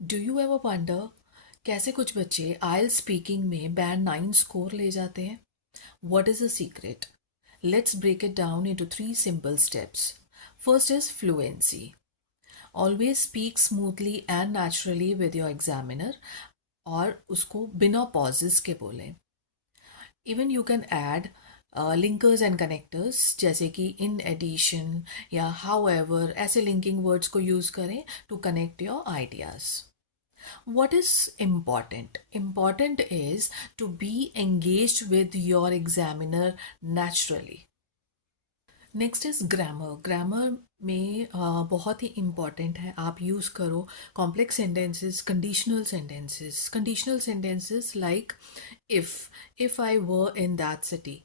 Do you ever wonder कैसे कुछ बच्चे आइल्स स्पीकिंग में बैंड 9 स्कोर ले जाते हैं? What is the secret? Let's break it down into 3 simple steps. First is fluency. Always speak smoothly and naturally with your examiner और उसको बिना pauses के बोलें. Even you can add linkers and connectors जैसे कि in addition या however ऐसे linking words को use करें to connect your ideas. What is important? Important is to be engaged with your examiner naturally. Next is grammar. Grammar में बहुत ही important है आप यूज़ करो complex sentences, conditional sentences like if I were in that city.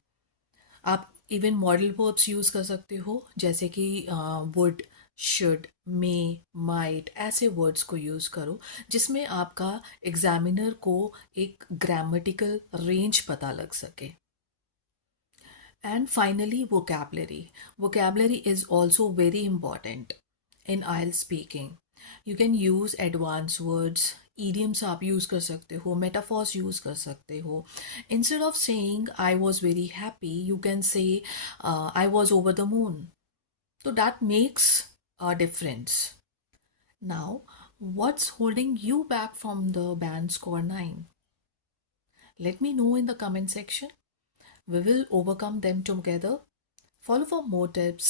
आप even modal verbs use कर सकते हो जैसे कि वुड, शुड, मे, माइट ऐसे वर्ड्स को यूज़ करो जिसमें आपका एग्जामिनर को एक ग्रामेटिकल रेंज पता लग सके. And finally, vocabulary. Vocabulary is also very important in IELTS speaking. You can use advanced words, idioms आप use कर सकते हो, metaphors use कर सकते हो. Instead of saying I was very happy, you can say I was over the moon. So that makes a difference. Now, what's holding you back from the band score 9? Let me know in the comment section. We will overcome them together. Follow for more tips.